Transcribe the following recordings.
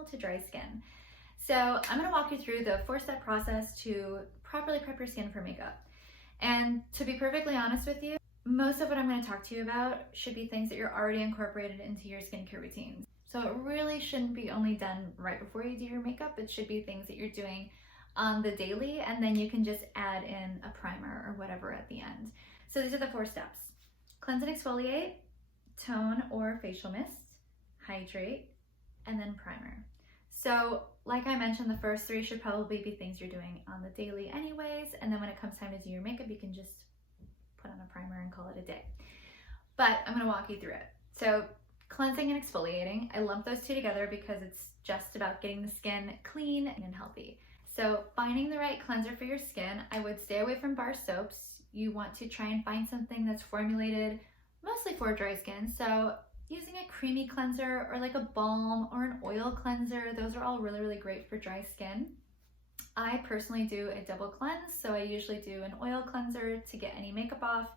normal to dry skin. So I'm gonna walk you through the 4-step process to properly prep your skin for makeup. And to be perfectly honest with you, most of what I'm gonna talk to you about should be things that you're already incorporated into your skincare routines. So it really shouldn't be only done right before you do your makeup. It should be things that you're doing on the daily, and then you can just add in a primer or whatever at the end. So these are the 4 steps. Cleanse and exfoliate, tone or facial mist, hydrate, and then primer. So like I mentioned, the first 3 should probably be things you're doing on the daily anyways, and then when it comes time to do your makeup, you can just put on a primer and call it a day. But I'm gonna walk you through it. So cleansing and exfoliating, I lump those 2 together because it's just about getting the skin clean and healthy. So finding the right cleanser for your skin, I would stay away from bar soaps. You want to try and find something that's formulated mostly for dry skin. So using a creamy cleanser or like a balm or an oil cleanser, those are all really, really great for dry skin. I personally do a double cleanse. So I usually do an oil cleanser to get any makeup off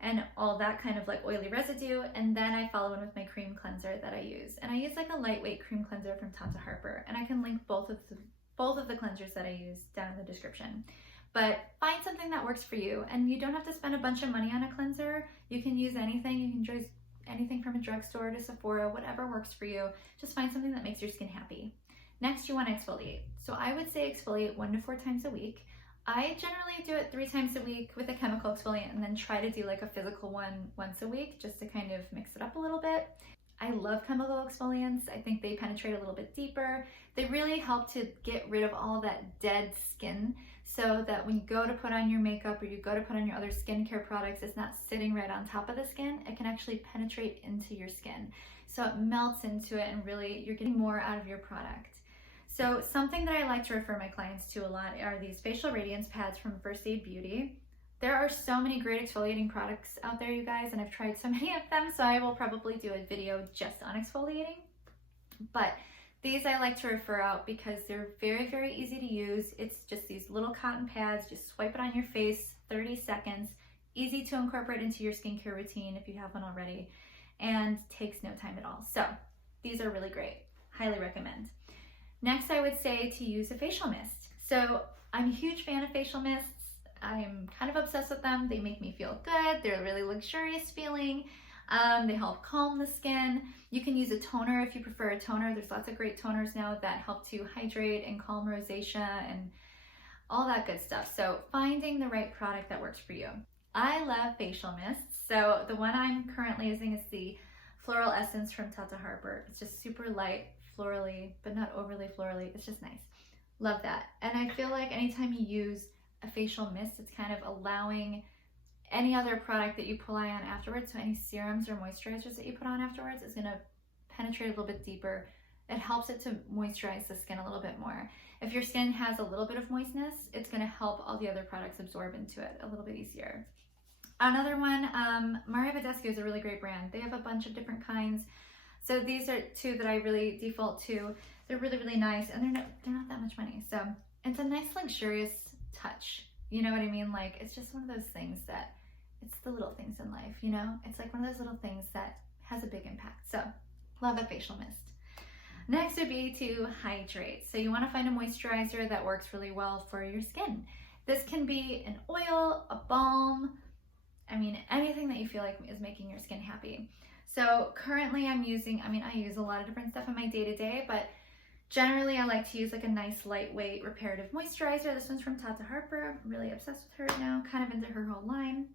and all that kind of like oily residue. And then I follow in with my cream cleanser that I use. And I use like a lightweight cream cleanser from Tata Harper. And I can link both of the cleansers that I use down in the description. But find something that works for you, and you don't have to spend a bunch of money on a cleanser. You can use anything. You can use anything from a drugstore to Sephora, whatever works for you. Just find something that makes your skin happy. Next, you want to exfoliate. So I would say exfoliate 1 to 4 times a week. I generally do it 3 times a week with a chemical exfoliant and then try to do like a physical one once a week just to kind of mix it up a little bit. I love chemical exfoliants. I think they penetrate a little bit deeper. They really help to get rid of all that dead skin so that when you go to put on your makeup or you go to put on your other skincare products, it's not sitting right on top of the skin. It can actually penetrate into your skin. So it melts into it and really you're getting more out of your product. So something that I like to refer my clients to a lot are these facial radiance pads from First Aid Beauty. There are so many great exfoliating products out there, you guys, and I've tried so many of them, so I will probably do a video just on exfoliating. But these I like to refer out because they're very, very easy to use. It's just these little cotton pads. Just swipe it on your face, 30 seconds. Easy to incorporate into your skincare routine if you have one already, and takes no time at all. So these are really great. Highly recommend. Next, I would say to use a facial mist. So I'm a huge fan of facial mists. I'm kind of obsessed with them. They make me feel good. They're really luxurious feeling. They help calm the skin. You can use a toner if you prefer a toner. There's lots of great toners now that help to hydrate and calm rosacea and all that good stuff. So finding the right product that works for you. I love facial mists. So the one I'm currently using is the Floral Essence from Tata Harper. It's just super light, florally, but not overly florally. It's just nice. Love that. And I feel like anytime you use a facial mist, it's kind of allowing any other product that you apply on afterwards, so any serums or moisturizers that you put on afterwards is going to penetrate a little bit deeper. It helps it to moisturize the skin a little bit more. If your skin has a little bit of moistness, it's going to help all the other products absorb into it a little bit easier. Another one, Mario Badescu is a really great brand. They have a bunch of different kinds. So these are 2 that I really default to. They're really, really nice, and they're not that much money. So it's a nice luxurious touch. You know what I mean? Like, it's just one of those things that, it's the little things in life, you know? It's like one of those little things that has a big impact. So love a facial mist. Next would be to hydrate. So you want to find a moisturizer that works really well for your skin. This can be an oil, a balm, I mean, anything that you feel like is making your skin happy. So currently I'm using, I use a lot of different stuff in my day-to-day, but generally I like to use like a nice lightweight reparative moisturizer. This one's from Tata Harper. I'm really obsessed with her now, kind of into her whole line.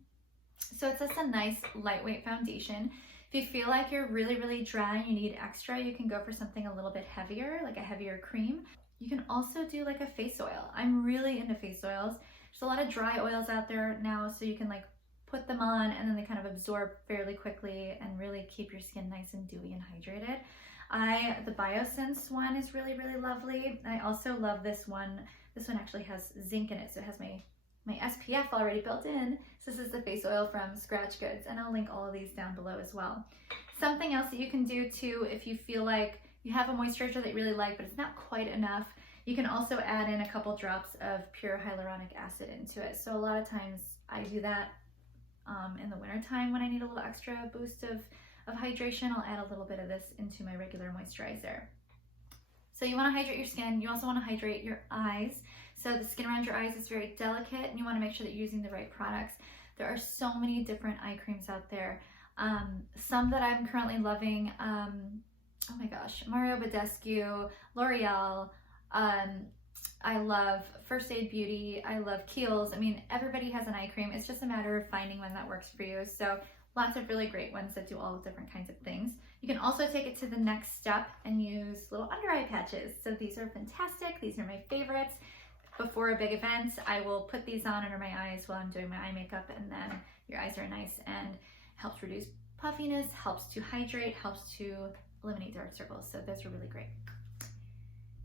So it's just a nice lightweight foundation. If you feel like you're really, really dry and you need extra, you can go for something a little bit heavier, like a heavier cream. You can also do like a face oil. I'm really into face oils. There's a lot of dry oils out there now, so you can like put them on and then they kind of absorb fairly quickly and really keep your skin nice and dewy and hydrated. The BioSense one is really, really lovely. I also love this one. This one actually has zinc in it, so it has my SPF already built in. So this is the face oil from Scratch Goods, and I'll link all of these down below as well. Something else that you can do too, if you feel like you have a moisturizer that you really like, but it's not quite enough, you can also add in a couple drops of pure hyaluronic acid into it. So a lot of times I do that in the winter time when I need a little extra boost of hydration. I'll add a little bit of this into my regular moisturizer. So you want to hydrate your skin. You also want to hydrate your eyes. So the skin around your eyes is very delicate, and you want to make sure that you're using the right products. There are so many different eye creams out there. Some that I'm currently loving, oh my gosh, Mario Badescu, L'Oreal, I love First Aid Beauty, I love Kiehl's. I mean, everybody has an eye cream. It's just a matter of finding one that works for you. So lots of really great ones that do all different kinds of things. You can also take it to the next step and use little under eye patches. So these are fantastic. These are my favorites. Before a big event, I will put these on under my eyes while I'm doing my eye makeup, and then your eyes are nice and helps reduce puffiness, helps to hydrate, helps to eliminate dark circles. So those are really great.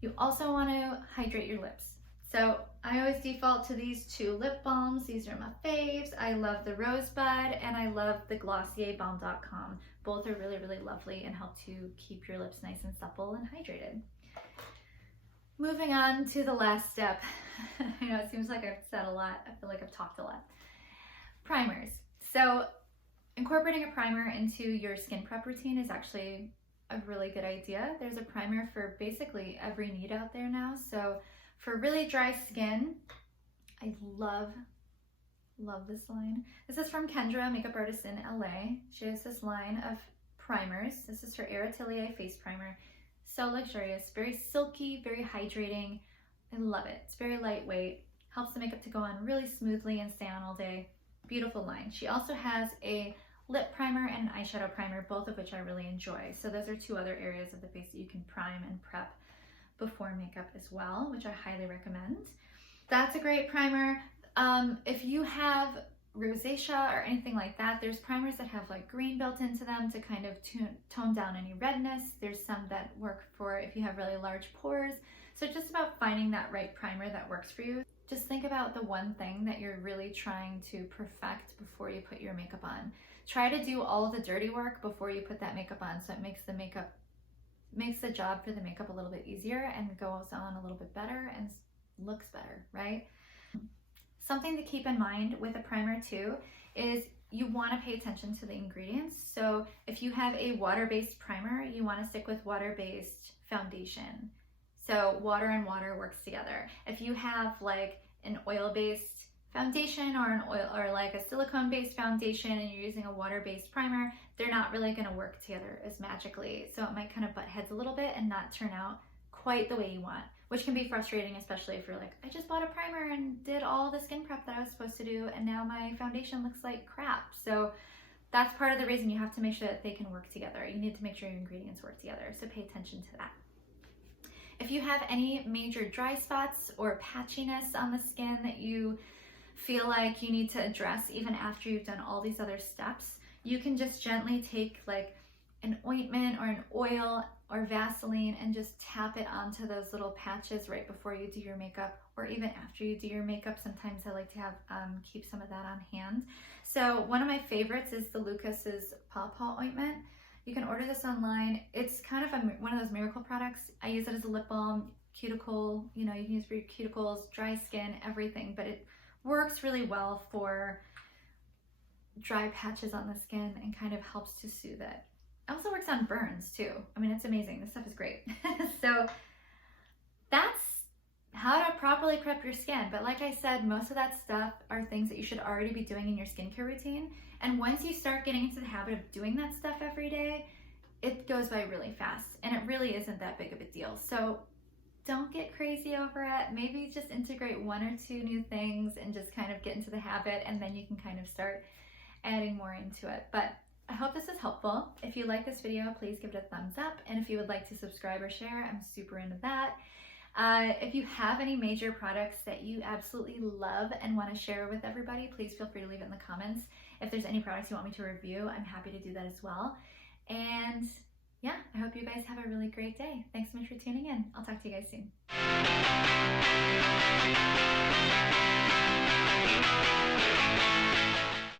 You also want to hydrate your lips. So I always default to these two lip balms. These are my faves. I love the Rosebud and I love the Glossier Balm.com. Both are really, really lovely and help to keep your lips nice and supple and hydrated. Moving on to the last step. I know it seems like I've said a lot. I feel like I've talked a lot. Primers. So incorporating a primer into your skin prep routine is actually a really good idea. There's a primer for basically every need out there now. So for really dry skin, I love this line. This is from Kendra, makeup artist in LA. She has this line of primers. This is her Air Atelier face primer. So luxurious, very silky, very hydrating. I love it. It's very lightweight, helps the makeup to go on really smoothly and stay on all day. Beautiful line. She also has a lip primer and an eyeshadow primer, both of which I really enjoy. So those are two other areas of the face that you can prime and prep before makeup as well, which I highly recommend. That's a great primer. If you have rosacea or anything like that, there's primers that have like green built into them to kind of tone down any redness. There's some that work for if you have really large pores. So it's just about finding that right primer that works for you. Just think about the one thing that you're really trying to perfect before you put your makeup on. Try to do all of the dirty work before you put that makeup on, so it makes the job for the makeup a little bit easier and goes on a little bit better and looks better, right? Something to keep in mind with a primer too is you want to pay attention to the ingredients. So if you have a water-based primer, you want to stick with water-based foundation. So water and water works together. If you have like an oil-based foundation or an oil or like a silicone-based foundation and you're using a water-based primer, they're not really going to work together as magically. So it might kind of butt heads a little bit and not turn out quite the way you want, which can be frustrating, especially if you're like, I just bought a primer and did all the skin prep that I was supposed to do and now my foundation looks like crap. So that's part of the reason you have to make sure that they can work together. You need to make sure your ingredients work together, so pay attention to that. If you have any major dry spots or patchiness on the skin that you feel like you need to address even after you've done all these other steps, you can just gently take like an ointment or an oil or Vaseline and just tap it onto those little patches right before you do your makeup, or even after you do your makeup. Sometimes I like to have keep some of that on hand. So one of my favorites is the Lucas's Paw Paw ointment. You can order this online. It's kind of one of those miracle products. I use it as a lip balm, cuticle, you can use for your cuticles, dry skin, everything, but it works really well for dry patches on the skin and kind of helps to soothe it. It also works on burns too. I mean, it's amazing. This stuff is great. So that's how to properly prep your skin. But like I said, most of that stuff are things that you should already be doing in your skincare routine. And once you start getting into the habit of doing that stuff every day, it goes by really fast and it really isn't that big of a deal. So don't get crazy over it. Maybe just integrate one or two new things and just kind of get into the habit, and then you can kind of start adding more into it. But I hope this is helpful. If you like this video, please give it a thumbs up. And if you would like to subscribe or share, I'm super into that. If you have any major products that you absolutely love and want to share with everybody, please feel free to leave it in the comments. If there's any products you want me to review, I'm happy to do that as well. And yeah, I hope you guys have a really great day. Thanks so much for tuning in. I'll talk to you guys soon.